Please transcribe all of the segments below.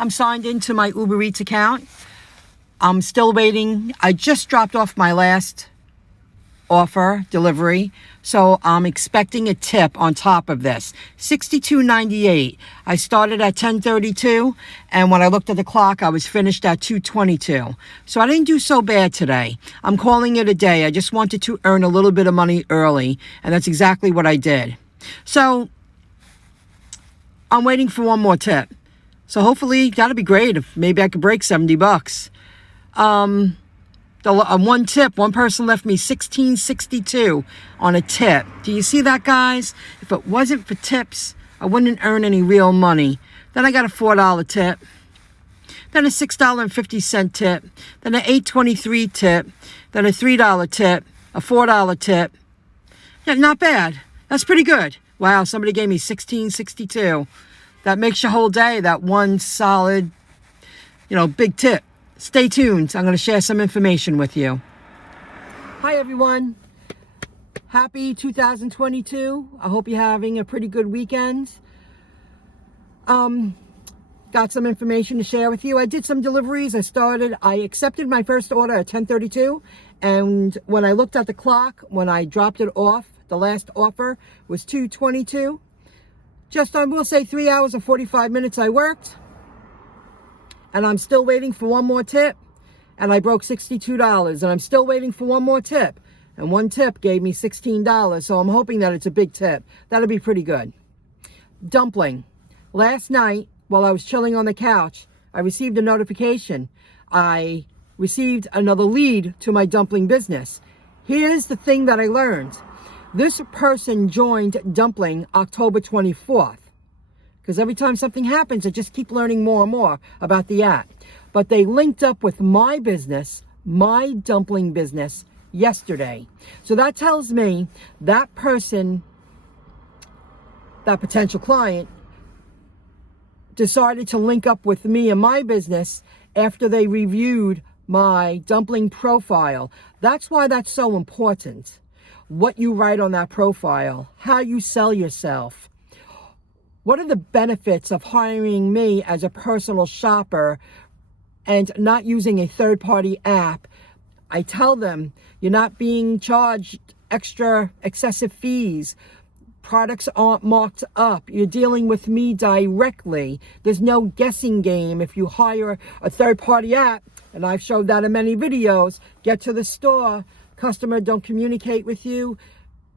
I'm signed into my Uber Eats account. I'm still waiting. I just dropped off my last offer delivery, so I'm expecting a tip on top of this. $62.98. I started at 10:32, and when I looked at the clock, I was finished at 2:22. So I didn't do so bad today. I'm calling it a day. I just wanted to earn a little bit of money early, and that's exactly what I did. So I'm waiting for one more tip. So hopefully that'll be great if maybe I could break $70. One tip, one person left me $16.62 on a tip. Do you see that, guys? If it wasn't for tips, I wouldn't earn any real money. Then I got a $4 tip. Then a $6.50 tip. Then an $8.23 tip. Then a $3 tip. A $4 tip. Yeah, not bad. That's pretty good. Wow, somebody gave me $16.62. That makes your whole day, that one solid, big tip. Stay tuned. I'm going to share some information with you. Hi, everyone. Happy 2022. I hope you're having a pretty good weekend. Got some information to share with you. I did some deliveries. I accepted my first order at 10:32. And when I looked at the clock, when I dropped it off, the last offer was 2:22. Just, I will say, 3 hours and 45 minutes I worked. And I'm still waiting for one more tip, and I broke $62, and I'm still waiting for one more tip, and one tip gave me $16, so I'm hoping that it's a big tip. That'll be pretty good. Dumpling. Last night, while I was chilling on the couch, I received a notification. I received another lead to my dumpling business. Here's the thing that I learned. This person joined Dumpling October 24th. Because every time something happens, I just keep learning more and more about the app. But they linked up with my business, my dumpling business, yesterday. So that tells me that person, that potential client, decided to link up with me and my business after they reviewed my dumpling profile. That's why that's so important. What you write on that profile, how you sell yourself. What are the benefits of hiring me as a personal shopper and not using a third-party app? I tell them you're not being charged excessive fees. Products aren't marked up. You're dealing with me directly. There's no guessing game. If you hire a third-party app, and I've showed that in many videos, get to the store, customer don't communicate with you,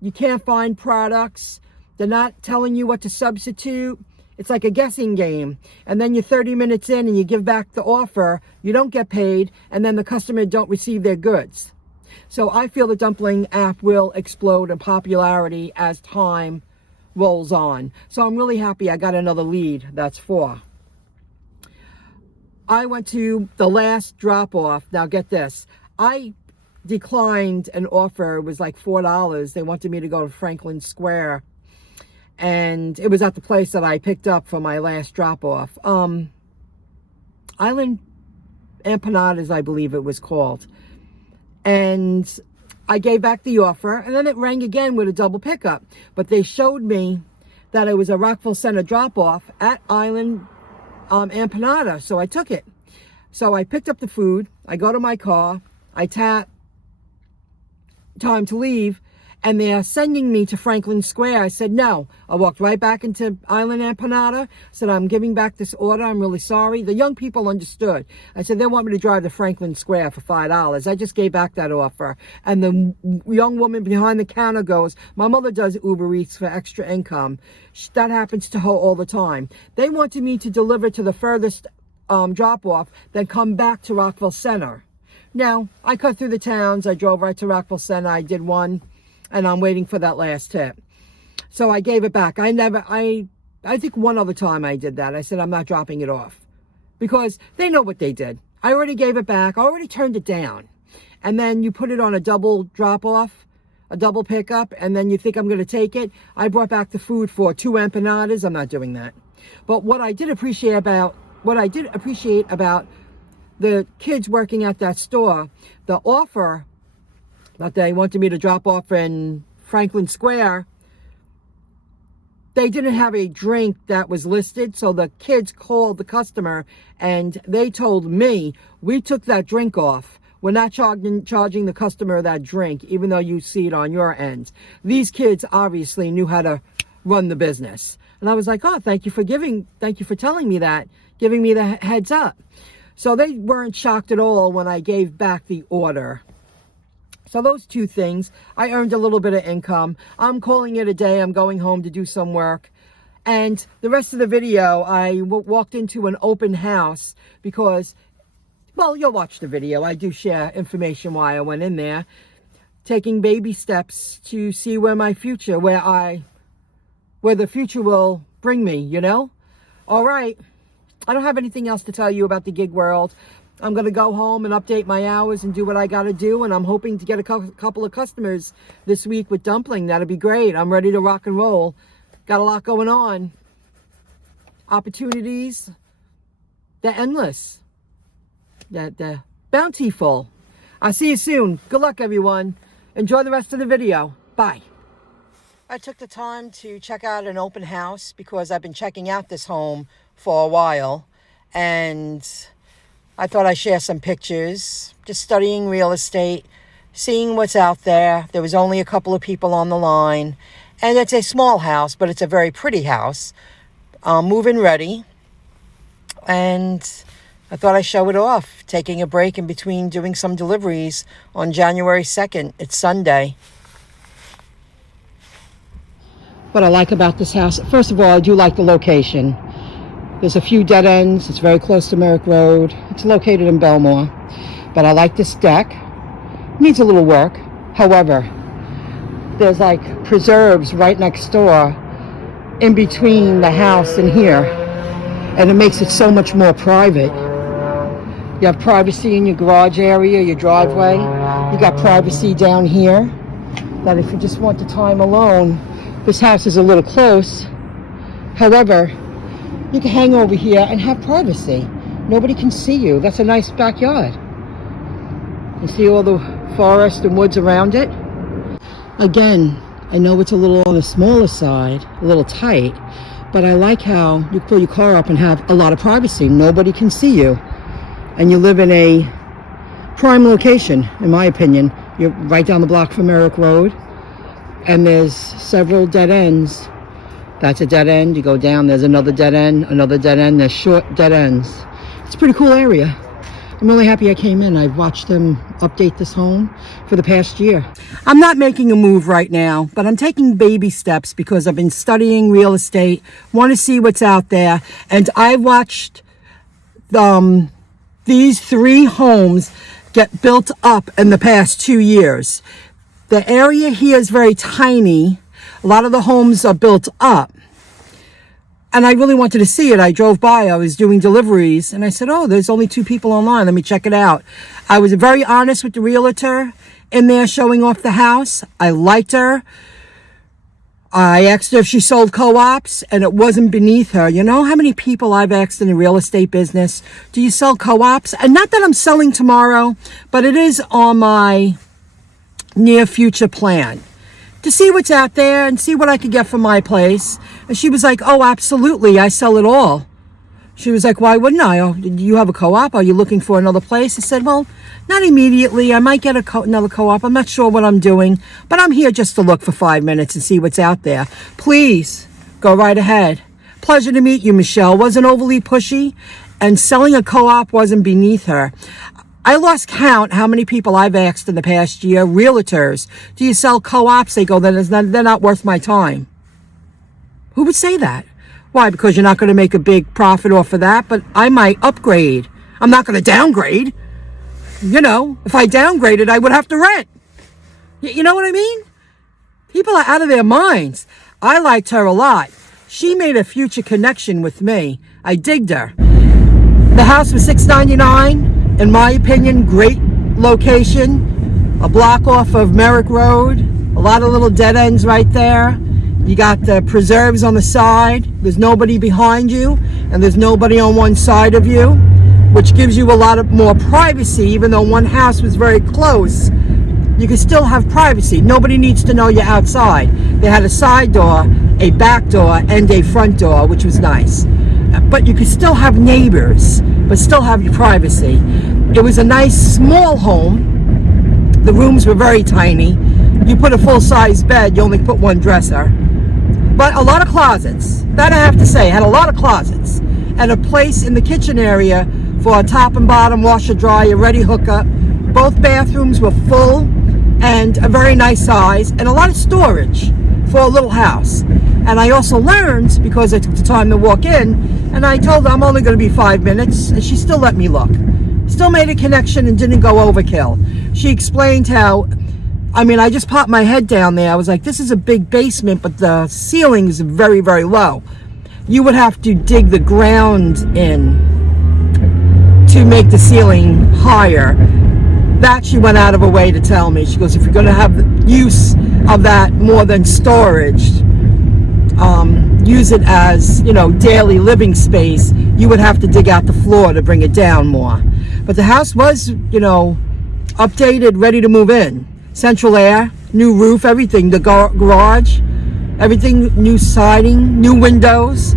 you can't find products. They're not telling you what to substitute. It's like a guessing game. And then you're 30 minutes in and you give back the offer. You don't get paid. And then the customer don't receive their goods. So I feel the dumpling app will explode in popularity as time rolls on. So I'm really happy I got another lead. That's 4. I went to the last drop off. Now get this. I declined an offer. It was like $4. They wanted me to go to Franklin Square. And it was at the place that I picked up for my last drop-off. Island Empanadas, I believe it was called. And I gave back the offer, and then it rang again with a double pickup. But they showed me that it was a Rockville Center drop-off at Island Empanada, so I took it. So I picked up the food, I go to my car, I tap time to leave, and they're sending me to Franklin Square. I said, no. I walked right back into Island Empanada. I said, I'm giving back this order. I'm really sorry. The young people understood. I said, they want me to drive to Franklin Square for $5. I just gave back that offer. And the young woman behind the counter goes, my mother does Uber Eats for extra income. That happens to her all the time. They wanted me to deliver to the furthest drop-off, then come back to Rockville Center. Now, I cut through the towns. I drove right to Rockville Center. I did one. And I'm waiting for that last tip. So I gave it back. I think one other time I did that. I said, I'm not dropping it off. Because they know what they did. I already gave it back. I already turned it down. And then you put it on a double drop-off, a double pickup, and then you think I'm going to take it. I brought back the food for 2 empanadas. I'm not doing that. But what I did appreciate about the kids working at that store, the offer that they wanted me to drop off in Franklin Square, they didn't have a drink that was listed, so the kids called the customer and they told me, we took that drink off. We're not charging the customer that drink, even though you see it on your end. These kids obviously knew how to run the business. And I was like, oh, thank you for telling me that, giving me the heads up. So they weren't shocked at all when I gave back the order. So those two things, I earned a little bit of income. I'm calling it a day. I'm going home to do some work. And the rest of the video, I walked into an open house because, well, you'll watch the video. I do share information why I went in there, taking baby steps to see where my future, where the future will bring me, you know? All right. I don't have anything else to tell you about the gig world. I'm going to go home and update my hours and do what I got to do. And I'm hoping to get a couple of customers this week with dumpling. That'll be great. I'm ready to rock and roll. Got a lot going on. Opportunities, they're endless. They're bountiful. I'll see you soon. Good luck, everyone. Enjoy the rest of the video. Bye. I took the time to check out an open house because I've been checking out this home for a while. And I thought I'd share some pictures, just studying real estate, seeing what's out there. There was only a couple of people on the line. And it's a small house, but it's a very pretty house. Move-in ready. And I thought I'd show it off, taking a break in between doing some deliveries on January 2nd. It's Sunday. What I like about this house, first of all, I do like the location. There's a few dead ends. It's very close to Merrick Road. It's located in Belmore. But I like this deck. Needs a little work. However, there's like preserves right next door in between the house and here. And it makes it so much more private. You have privacy in your garage area, your driveway. You got privacy down here. That if you just want the time alone, this house is a little close. However, you can hang over here and have privacy. Nobody can see you. That's a nice backyard. You see all the forest and woods around it? Again, I know it's a little on the smaller side, a little tight, but I like how you pull your car up and have a lot of privacy. Nobody can see you. And you live in a prime location, in my opinion. You're right down the block from Merrick Road. And there's several dead ends. That's a dead end. You go down, there's another dead end, there's short dead ends. It's a pretty cool area. I'm really happy I came in. I've watched them update this home for the past year. I'm not making a move right now, but I'm taking baby steps because I've been studying real estate, want to see what's out there, and I watched these 3 homes get built up in the past 2 years. The area here is very tiny. A lot of the homes are built up. And I really wanted to see it. I drove by, I was doing deliveries, and I said, oh, there's only 2 people online. Let me check it out. I was very honest with the realtor in there showing off the house. I liked her. I asked her if she sold co-ops, and it wasn't beneath her. You know how many people I've asked in the real estate business, do you sell co-ops? And not that I'm selling tomorrow, but it is on my near future plan to see what's out there and see what I could get for my place. And she was like, oh, absolutely, I sell it all. She was like, why wouldn't I? Oh, do you have a co-op? Are you looking for another place? I said, well, not immediately. I might get another co-op. I'm not sure what I'm doing, but I'm here just to look for 5 minutes and see what's out there. Please go right ahead. Pleasure to meet you, Michelle. Wasn't overly pushy, and selling a co-op wasn't beneath her. I lost count how many people I've asked in the past year, realtors, do you sell co-ops? They go, they're not worth my time. Who would say that? Why? Because you're not going to make a big profit off of that, but I might upgrade. I'm not going to downgrade. You know, if I downgraded, I would have to rent. You know what I mean? People are out of their minds. I liked her a lot. She made a future connection with me. I digged her. The house was $699. In my opinion, great location, a block off of Merrick Road, a lot of little dead ends right there. You got the preserves on the side, there's nobody behind you, and there's nobody on one side of you, which gives you a lot of more privacy. Even though one house was very close, you can still have privacy. Nobody needs to know you're outside. They had a side door, a back door, and a front door, which was nice. But you could still have neighbors, but still have your privacy. It was a nice small home. The rooms were very tiny. You put a full-size bed, you only put one dresser. But a lot of closets. That I have to say, had a lot of closets. And a place in the kitchen area for a top and bottom washer dryer, ready hookup. Both bathrooms were full and a very nice size, and a lot of storage for a little house. And I also learned, because I took the time to walk in, and I told her I'm only going to be 5 minutes, and she still let me look. Still made a connection and didn't go overkill. She explained how, I just popped my head down there. I was like, this is a big basement, but the ceiling is very, very low. You would have to dig the ground in to make the ceiling higher. That she went out of her way to tell me. She goes, if you're going to have use of that more than storage, use it as, daily living space, you would have to dig out the floor to bring it down more. But the house was, updated, ready to move in. Central air, new roof, everything. The garage, everything, new siding, new windows.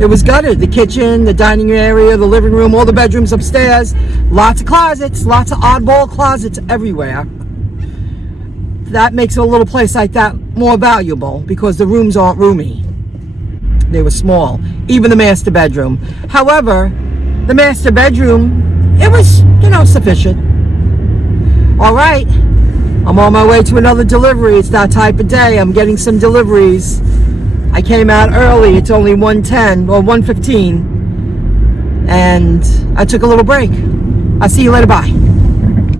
It was gutted. The kitchen, the dining area, the living room, all the bedrooms upstairs. Lots of closets, lots of oddball closets everywhere. That makes a little place like that more valuable because the rooms aren't roomy. They were small. Even the master bedroom. However, the master bedroom, it was, sufficient. All right. I'm on my way to another delivery. It's that type of day. I'm getting some deliveries. I came out early. It's only 1:10 or 1:15. And I took a little break. I'll see you later. Bye.